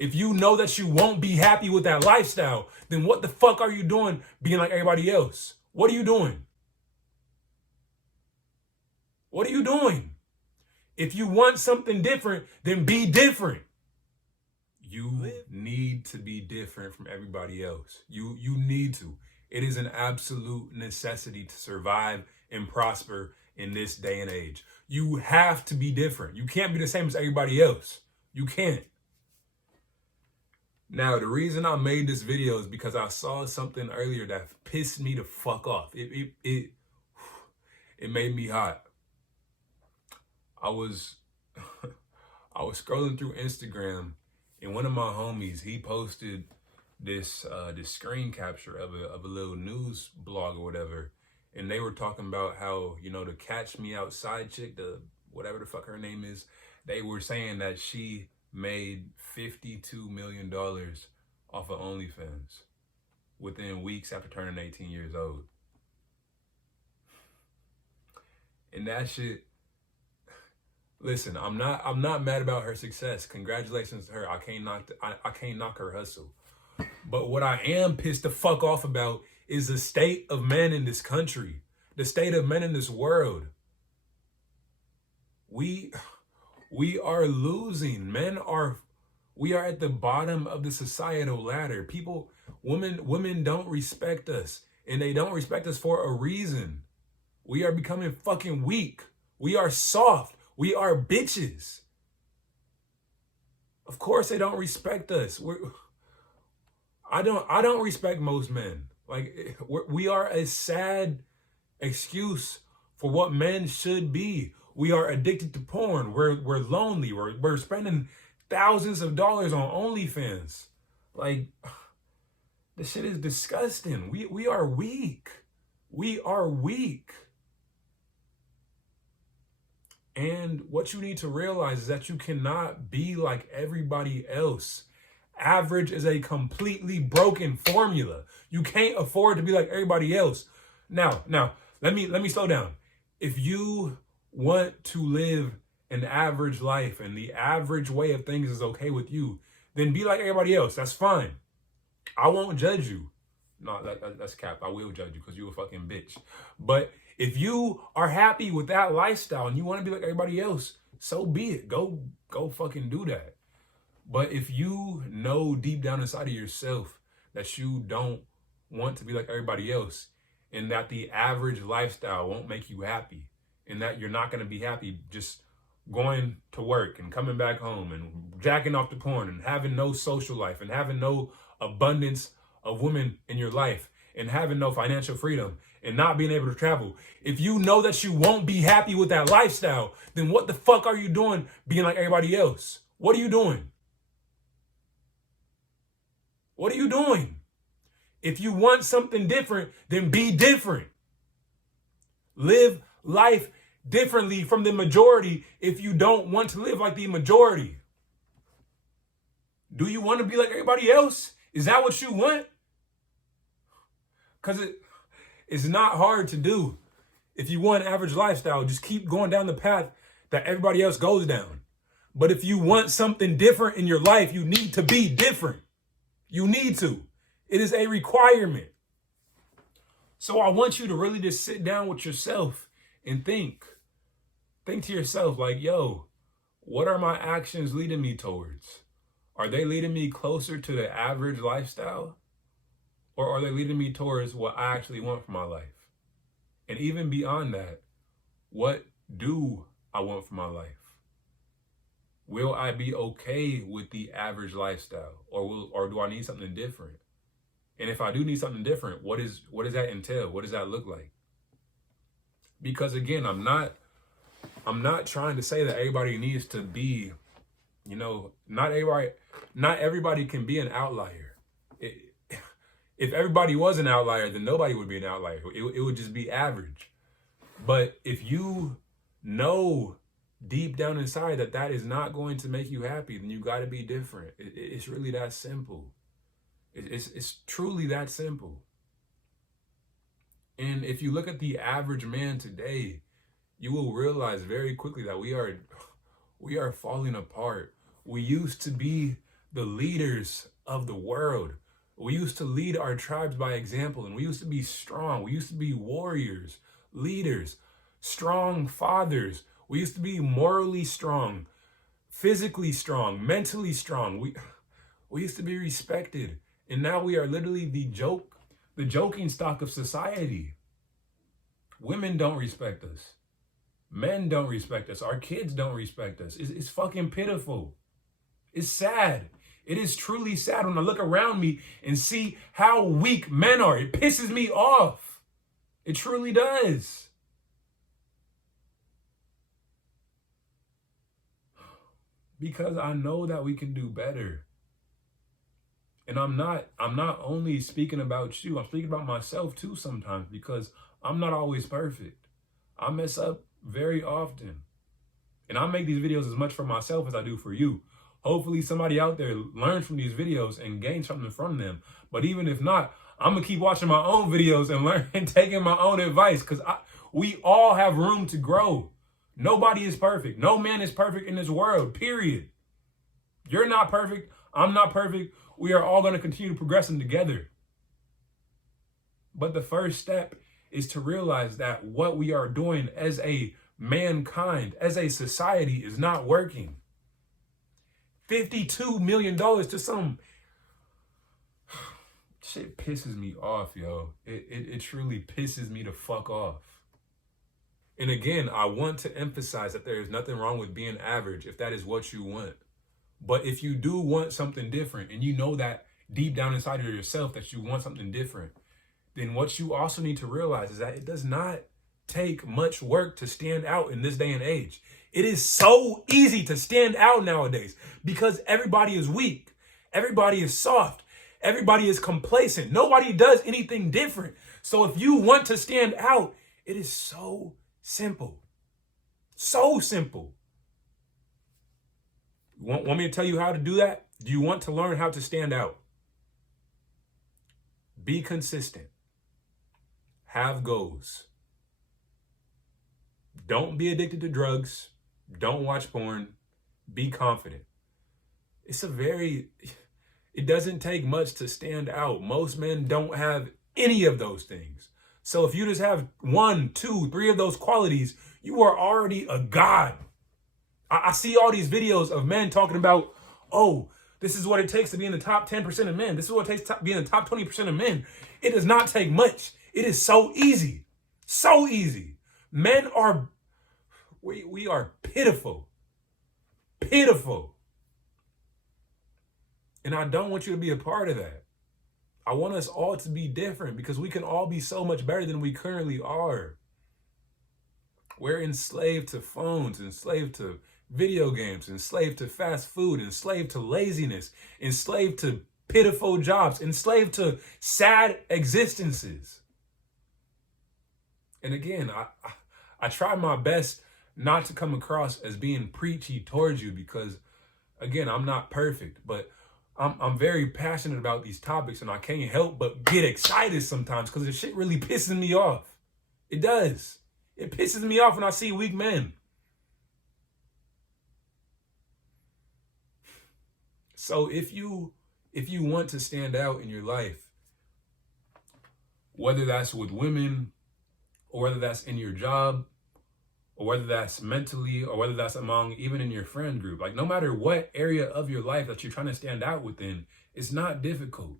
If you know that you won't be happy with that lifestyle, then what the fuck are you doing being like everybody else? What are you doing? What are you doing? If you want something different, then be different. You need to be different from everybody else. You need to. It is an absolute necessity to survive and prosper in this day and age. You have to be different. You can't be the same as everybody else. You can't. Now, the reason I made this video is because I saw something earlier that pissed me the fuck off. It made me hot. I was scrolling through Instagram, and one of my homies, he posted this screen capture of a little news blog or whatever, and they were talking about how, you know, the Catch Me Outside chick, the whatever the fuck her name is, they were saying that she made $52 million off of OnlyFans within weeks after turning 18 years old. And that shit, listen, I'm not mad about her success. Congratulations to her. I can't knock her hustle. But what I am pissed the fuck off about is the state of men in this country, the state of men in this world. We are losing. We are at the bottom of the societal ladder. Women don't respect us, and they don't respect us for a reason. We are becoming fucking weak. We are soft. We are bitches. Of course they don't respect us. I don't respect most men. Like, we are a sad excuse for what men should be. We are addicted to porn. We're lonely. We're spending thousands of dollars on OnlyFans. Like, this shit is disgusting. We are weak. We are weak. And what you need to realize is that you cannot be like everybody else. Average is a completely broken formula. You can't afford to be like everybody else. Now, let me slow down. If you want to live an average life and the average way of things is okay with you, then be like everybody else. That's fine. I won't judge you. No, that's cap. I will judge you because you a fucking bitch. But if you are happy with that lifestyle and you want to be like everybody else, so be it. Go fucking do that. But if you know deep down inside of yourself that you don't want to be like everybody else, and that the average lifestyle won't make you happy, and that you're not going to be happy just going to work and coming back home and jacking off the porn and having no social life and having no abundance of women in your life and having no financial freedom and not being able to travel. If you know that you won't be happy with that lifestyle, then what the fuck are you doing being like everybody else? What are you doing? What are you doing? If you want something different, then be different. Live life differently from the majority if you don't want to live like the majority. Do you want to be like everybody else? Is that what you want? Because it's not hard to do. If you want an average lifestyle, just keep going down the path that everybody else goes down. But if you want something different in your life, you need to be different. You need to. It is a requirement. So I want you to really just sit down with yourself and think. Think to yourself like, yo, what are my actions leading me towards? Are they leading me closer to the average lifestyle? Or are they leading me towards what I actually want for my life? And even beyond that, what do I want for my life? Will I be okay with the average lifestyle? Or do I need something different? And if I do need something different, what does that entell? What does that look like? Because again, I'm not trying to say that everybody needs to be, you know, not everybody can be an outlier. If everybody was an outlier, then nobody would be an outlier. It would just be average. But if you know deep down inside that is not going to make you happy, then you got to be different. It's really that simple. It's truly that simple. And if you look at the average man today, you will realize very quickly that we are falling apart. We used to be the leaders of the world. We used to lead our tribes by example, and we used to be strong. We used to be warriors, leaders, strong fathers. We used to be morally strong, physically strong, mentally strong. We used to be respected. And now we are literally the joking stock of society. Women don't respect us. Men don't respect us. Our kids don't respect us. It's fucking pitiful. It's sad. It is truly sad when I look around me and see how weak men are. It pisses me off. It truly does. Because I know that we can do better. And I'm not only speaking about you, I'm speaking about myself too sometimes, because I'm not always perfect. I mess up very often. And I make these videos as much for myself as I do for you. Hopefully somebody out there learns from these videos and gains something from them. But even if not, I'm going to keep watching my own videos and learn and taking my own advice, because we all have room to grow. Nobody is perfect. No man is perfect in this world, period. You're not perfect. I'm not perfect. We are all going to continue progressing together. But the first step is to realize that what we are doing as a mankind, as a society, is not working. $52 million to some shit pisses me off, yo. It truly pisses me the fuck off. And again, I want to emphasize that there is nothing wrong with being average if that is what you want. But if you do want something different, and you know that deep down inside of yourself that you want something different, then what you also need to realize is that it does not take much work to stand out in this day and age. It is so easy to stand out nowadays because everybody is weak. Everybody is soft. Everybody is complacent. Nobody does anything different. So if you want to stand out, it is so simple. So simple. Want me to tell you how to do that? Do you want to learn how to stand out? Be consistent. Have goals. Don't be addicted to drugs. Don't watch porn. Be confident. It doesn't take much to stand out. Most men don't have any of those things. So if you just have 1, 2, 3 of those qualities, you are already a god. I see all these videos of men talking about, oh, this is what it takes to be in the top 10% of men. This is what it takes to be in the top 20% of men. It does not take much. It is so easy. So easy. Men are, we are pitiful. Pitiful. And I don't want you to be a part of that. I want us all to be different because we can all be so much better than we currently are. We're enslaved to phones, enslaved to video games, enslaved to fast food, enslaved to laziness, enslaved to pitiful jobs, enslaved to sad existences. And again, I try my best not to come across as being preachy towards you because, again, I'm not perfect, but I'm very passionate about these topics and I can't help but get excited sometimes because the shit really pisses me off. It does. It pisses me off when I see weak men. So if you want to stand out in your life, whether that's with women, or whether that's in your job, or whether that's mentally, or whether that's among even in your friend group, like no matter what area of your life that you're trying to stand out within, it's not difficult.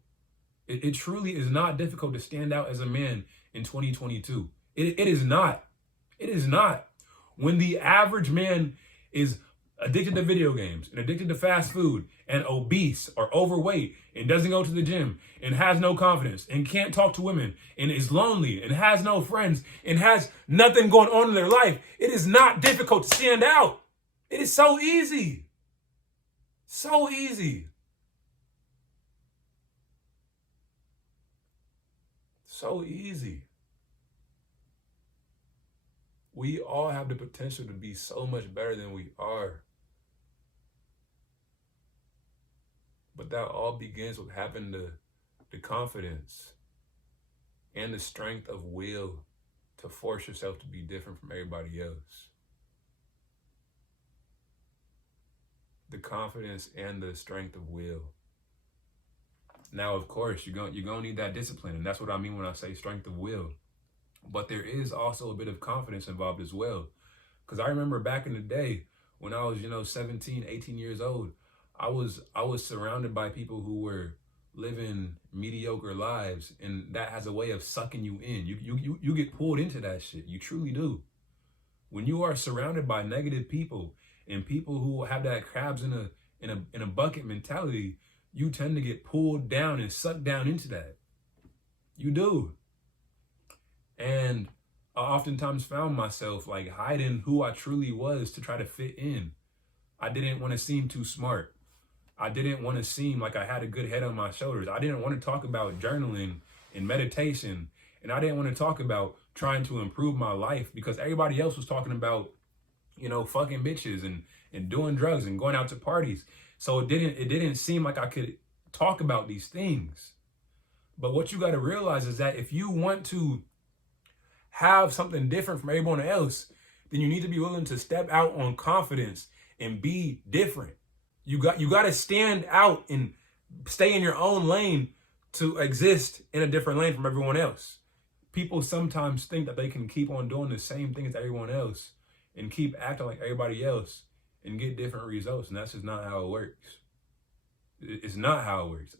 It truly is not difficult to stand out as a man in 2022. It is not. It is not. When the average man is addicted to video games and addicted to fast food and obese or overweight and doesn't go to the gym and has no confidence and can't talk to women and is lonely and has no friends and has nothing going on in their life, it is not difficult to stand out. It is so easy. So easy. So easy. We all have the potential to be so much better than we are. But that all begins with having the confidence and the strength of will to force yourself to be different from everybody else. the confidence and the strength of will. Now, of course, you're gonna need that discipline, and that's what I mean when I say strength of will. But there is also a bit of confidence involved as well. Because I remember back in the day when I was, 17, 18 years old, I was surrounded by people who were living mediocre lives, and that has a way of sucking you in. You get pulled into that shit. You truly do. When you are surrounded by negative people and people who have that crabs in a bucket mentality, you tend to get pulled down and sucked down into that. You do. And I oftentimes found myself like hiding who I truly was to try to fit in. I didn't want to seem too smart. I didn't want to seem like I had a good head on my shoulders. I didn't want to talk about journaling and meditation. And I didn't want to talk about trying to improve my life because everybody else was talking about, fucking bitches and doing drugs and going out to parties. So it didn't seem like I could talk about these things. But what you got to realize is that if you want to have something different from everyone else, then you need to be willing to step out on confidence and be different. You got to stand out and stay in your own lane to exist in a different lane from everyone else. People sometimes think that they can keep on doing the same thing as everyone else and keep acting like everybody else and get different results. And that's just not how it works. It's not how it works.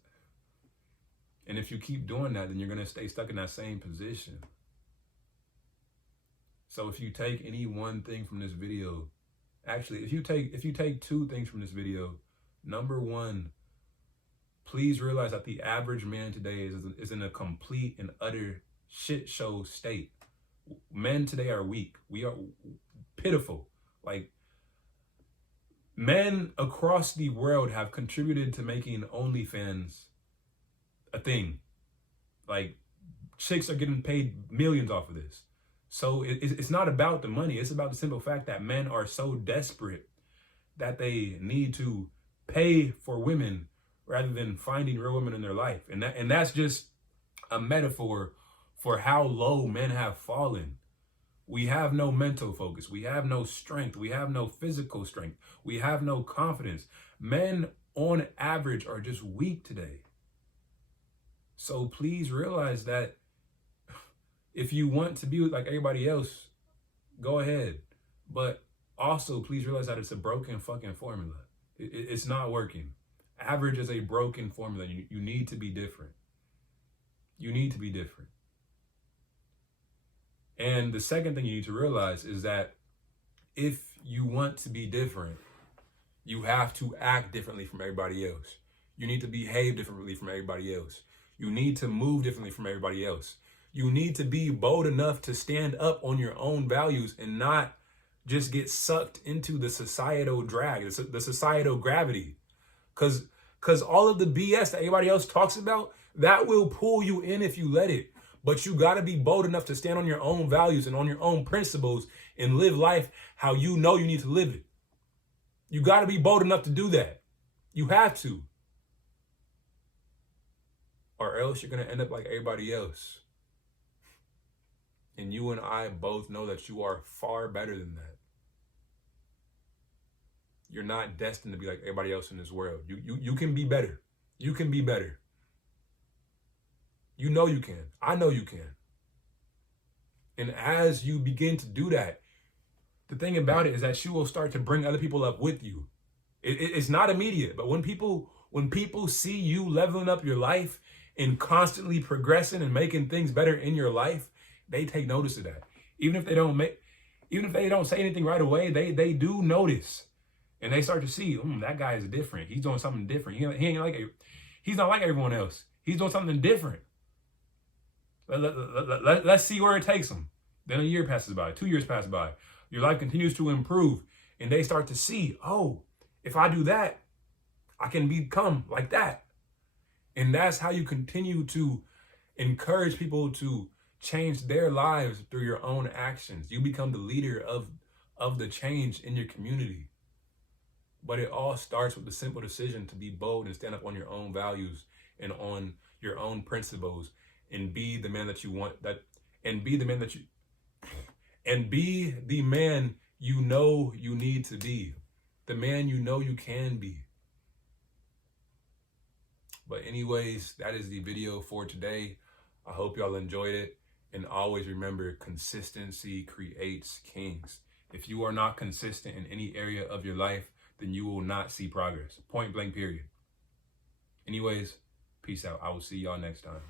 And if you keep doing that, then you're going to stay stuck in that same position. So if you take any one thing from this video, actually, if you take two things from this video, number one, please realize that the average man today is in a complete and utter shit show state. Men today are weak. We are pitiful. Like, men across the world have contributed to making OnlyFans a thing. Like, chicks are getting paid millions off of this. So it's not about the money. It's about the simple fact that men are so desperate that they need to pay for women rather than finding real women in their life. And that's just a metaphor for how low men have fallen. We have no mental focus. We have no strength. We have no physical strength. We have no confidence. Men on average are just weak today. So please realize that if you want to be like everybody else, go ahead. But also, please realize that it's a broken fucking formula. It's not working. Average is a broken formula. You need to be different. You need to be different. And the second thing you need to realize is that if you want to be different, you have to act differently from everybody else. You need to behave differently from everybody else. You need to move differently from everybody else. You need to be bold enough to stand up on your own values and not just get sucked into the societal drag, the societal gravity. Because all of the BS that everybody else talks about, that will pull you in if you let it. But you got to be bold enough to stand on your own values and on your own principles and live life how you know you need to live it. You got to be bold enough to do that. You have to. Or else you're going to end up like everybody else. And you and I both know that you are far better than that. You're not destined to be like everybody else in this world. You can be better. You can be better. You know you can. I know you can. And as you begin to do that, the thing about it is that you will start to bring other people up with you. It's not immediate, but when people see you leveling up your life and constantly progressing and making things better in your life, they take notice of that. Even if they don't say anything right away, they do notice. And they start to see, that guy is different. He's doing something different. He's not like everyone else. He's doing something different. Let's see where it takes him. Then a year passes by, 2 years pass by. Your life continues to improve. And they start to see, if I do that, I can become like that. And that's how you continue to encourage people to change their lives through your own actions. You become the leader of the change in your community. But it all starts with the simple decision to be bold and stand up on your own values and on your own principles and be the man that you want, and be the man you know you need to be. the man you know you can be. But anyways, that is the video for today. I hope y'all enjoyed it. And always remember, consistency creates kings. If you are not consistent in any area of your life, then you will not see progress. Point blank, period. Anyways, peace out. I will see y'all next time.